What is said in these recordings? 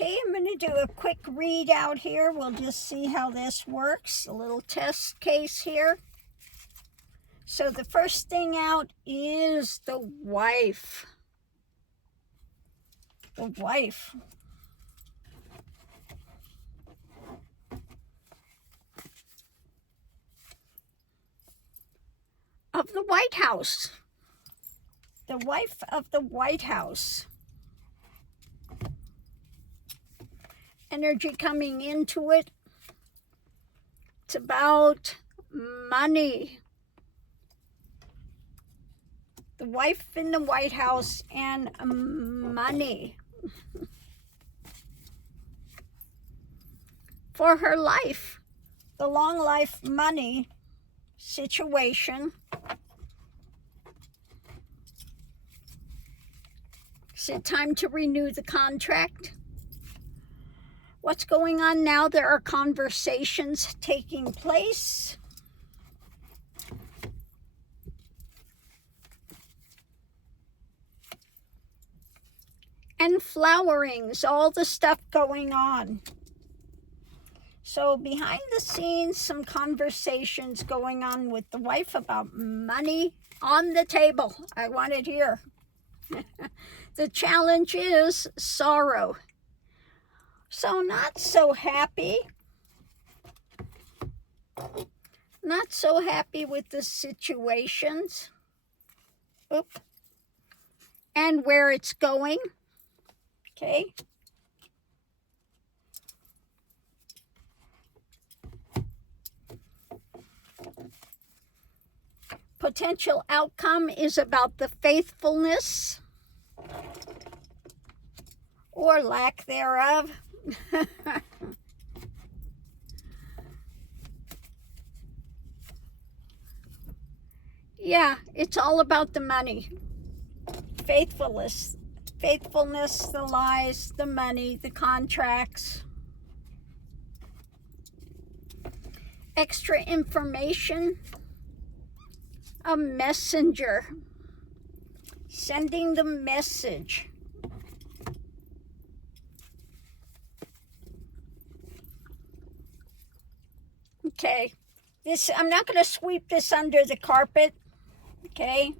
Okay, I'm going to do a quick read out here. We'll just see how this works. A little test case here. So the first thing out is the wife. The wife. Of the White House. The wife of the White House. Energy coming into it. It's about money. The wife in the White House and money. For her life. The long life money situation. Is it time to renew the contract? What's going on now? There are conversations taking place. And flowerings, all the stuff going on. So behind the scenes, some conversations going on with the wife about money on the table. I want it here. The challenge is sorrow. So not so happy. Not so happy with the situations. Oop. And where it's going. Okay. Potential outcome is about the faithfulness or lack thereof. Yeah, it's all about the money. Faithfulness, the lies, the money, the contracts. Extra information. A messenger. Sending the message. Okay. I'm not going to sweep this under the carpet. Okay.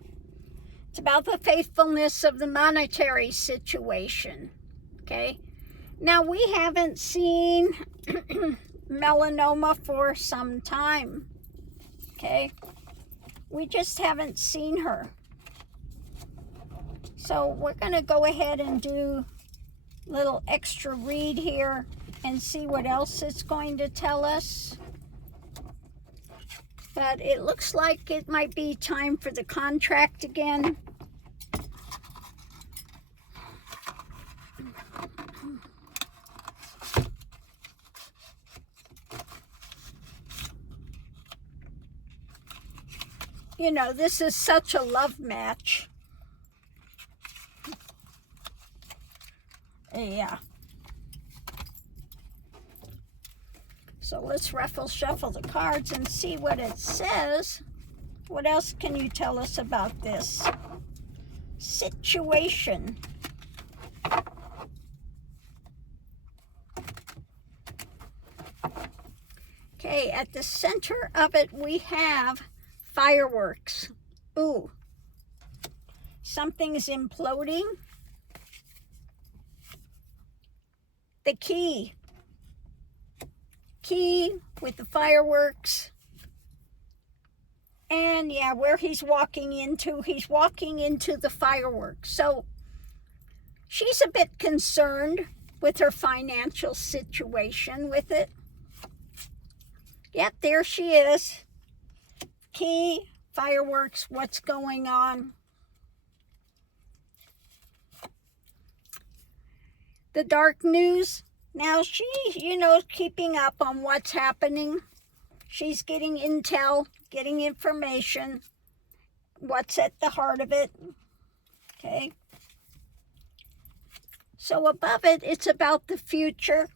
It's about the faithfulness of the monetary situation. Okay. Now, we haven't seen melanoma for some time. Okay. We just haven't seen her. So we're going to go ahead and do a little extra read here and see what else it's going to tell us. But it looks like it might be time for the contract again. You know, this is such a love match. Yeah. So let's shuffle the cards and see what it says. What else can you tell us about this situation? Okay, at the center of it we have fireworks. Ooh. Something's imploding. The key with the fireworks. And yeah, where he's walking into the fireworks. So she's a bit concerned with her financial situation with it. Yep, there she is. Key, fireworks, what's going on? The dark news. Now she, keeping up on what's happening. She's getting intel, getting information, what's at the heart of it. Okay. So above it, it's about the future.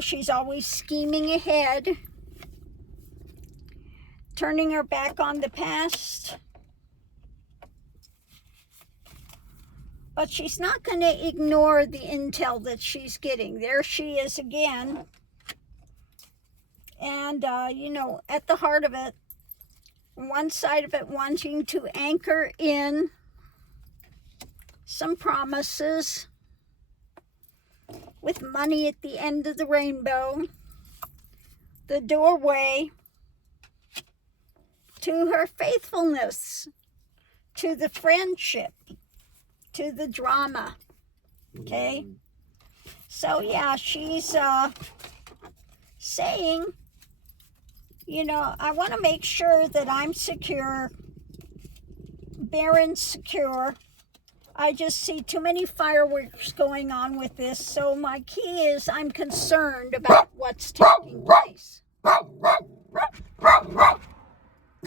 She's always scheming ahead, turning her back on the past. But she's not going to ignore the intel that she's getting. There she is again. And, you know, at the heart of it, one side of it wanting to anchor in some promises with money at the end of the rainbow, the doorway to her faithfulness, to the friendship, to the drama, okay? So yeah, she's saying, you know, I want to make sure that I'm secure, Baron's secure. I just see too many fireworks going on with this, so my key is I'm concerned about what's taking place.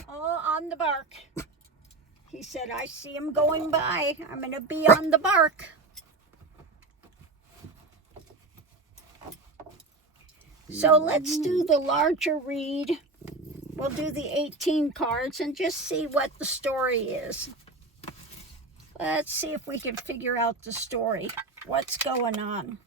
Oh, on the bark. He said, I see him going by. I'm going to be on the bark. So let's do the larger read. We'll do the 18 cards and just see what the story is. Let's see if we can figure out the story. What's going on?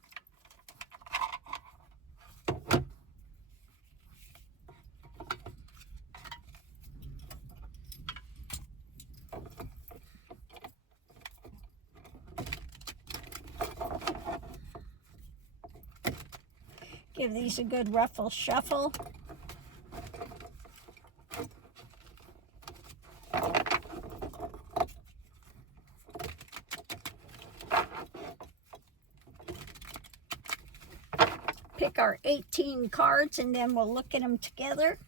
Give these a good ruffle shuffle. Pick our 18 cards and then we'll look at them together.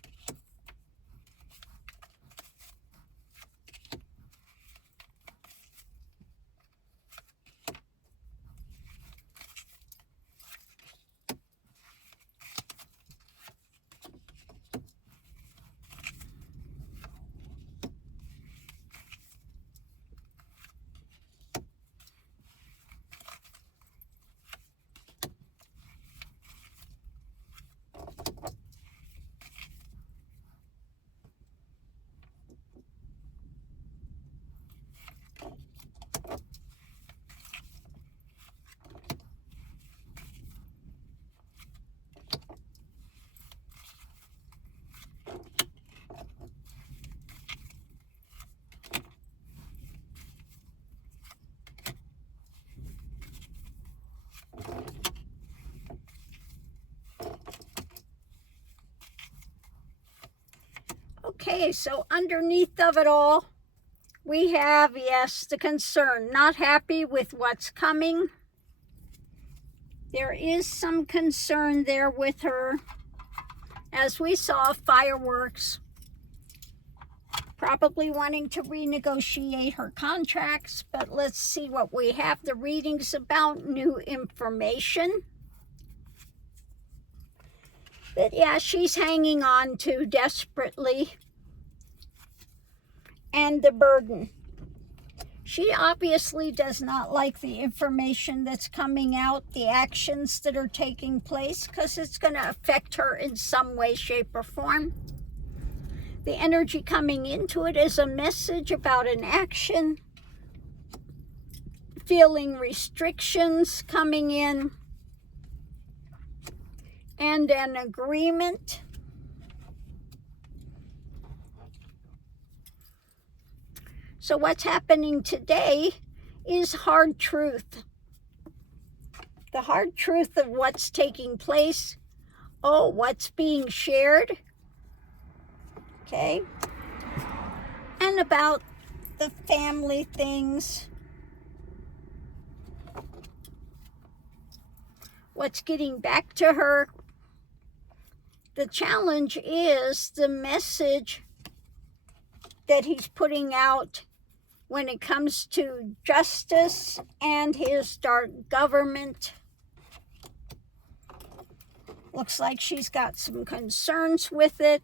Okay, so underneath of it all, we have, yes, the concern. Not happy with what's coming. There is some concern there with her. As we saw, fireworks. Probably wanting to renegotiate her contracts, but let's see what we have. The readings about new information. But yeah, she's hanging on to desperately. And the burden. She obviously does not like the information that's coming out, the actions that are taking place, because it's going to affect her in some way, shape, or form. The energy coming into it is a message about an action, feeling restrictions coming in, and an agreement. So what's happening today is hard truth. The hard truth of what's taking place. Oh, what's being shared. Okay. And about the family things. What's getting back to her. The challenge is the message that he's putting out when it comes to justice and his dark government. Looks like she's got some concerns with it.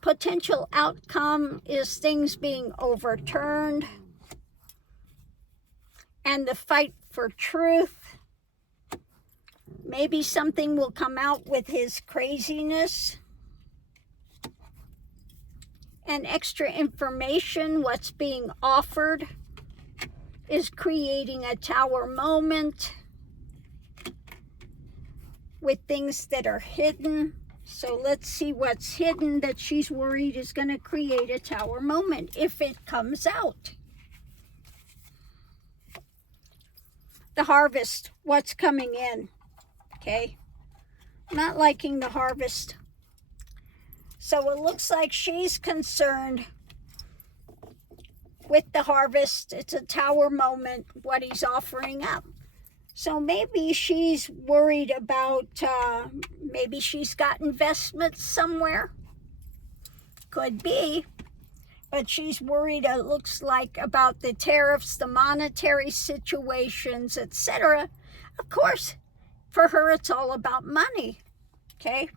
Potential outcome is things being overturned. And the fight for truth. Maybe something will come out with his craziness. And extra information, what's being offered. is creating a tower moment with things that are hidden. So let's see what's hidden that she's worried is going to create a tower moment if it comes out. The harvest, what's coming in, okay? Not liking the harvest. So it looks like she's concerned with the harvest. It's a tower moment, what he's offering up. So maybe she's worried about, maybe she's got investments somewhere. Could be. But she's worried, it looks like, about the tariffs, the monetary situations, etc. Of course, for her, it's all about money. Okay?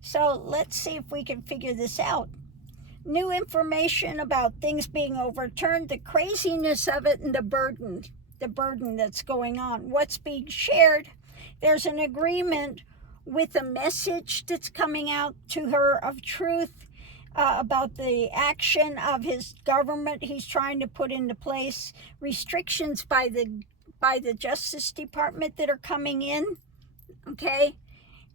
So let's see if we can figure this out. New information about things being overturned, the craziness of it, and the burden that's going on. What's being shared? There's an agreement with a message that's coming out to her of truth about the action of his government. He's trying to put into place restrictions by the Justice Department that are coming in. Okay?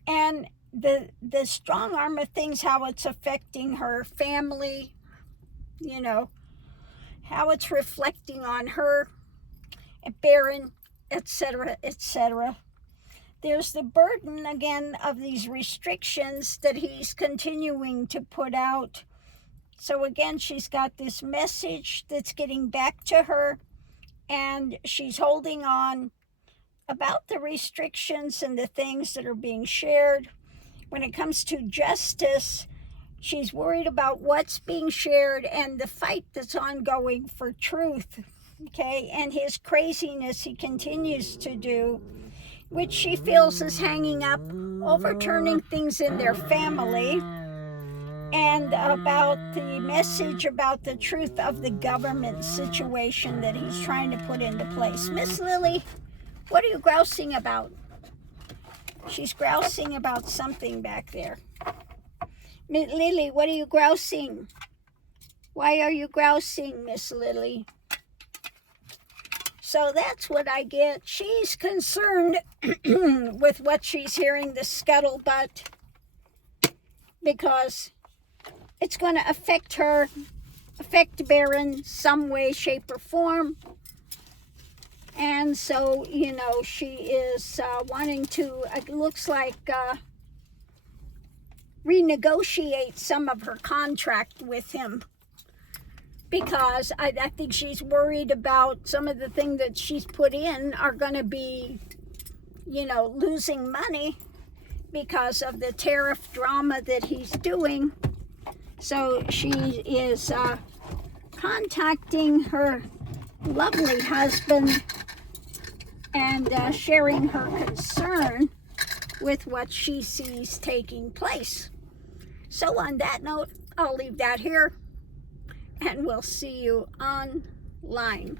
And the strong arm of things, how it's affecting her family, you know, how it's reflecting on her, Baron, etc., etc. There's the burden, again, of these restrictions that he's continuing to put out. So, again, she's got this message that's getting back to her, and she's holding on about the restrictions and the things that are being shared. When it comes to justice, she's worried about what's being shared and the fight that's ongoing for truth, okay? And his craziness he continues to do, which she feels is hanging up, overturning things in their family, and about the message about the truth of the government situation that he's trying to put into place. Miss Lily, what are you grousing about? She's grousing about something back there. Miss Lily, what are you grousing? Why are you grousing, Miss Lily? So that's what I get. She's concerned with what she's hearing, the scuttlebutt, because it's going to affect her, affect Baron some way, shape, or form. And so, you know, she is wanting to, it looks like, renegotiate some of her contract with him. Because I think she's worried about some of the things that she's put in are going to be, you know, losing money because of the tariff drama that he's doing. So she is contacting her lovely husband and sharing her concern with what she sees taking place. So on that note, I'll leave that here, and we'll see you online.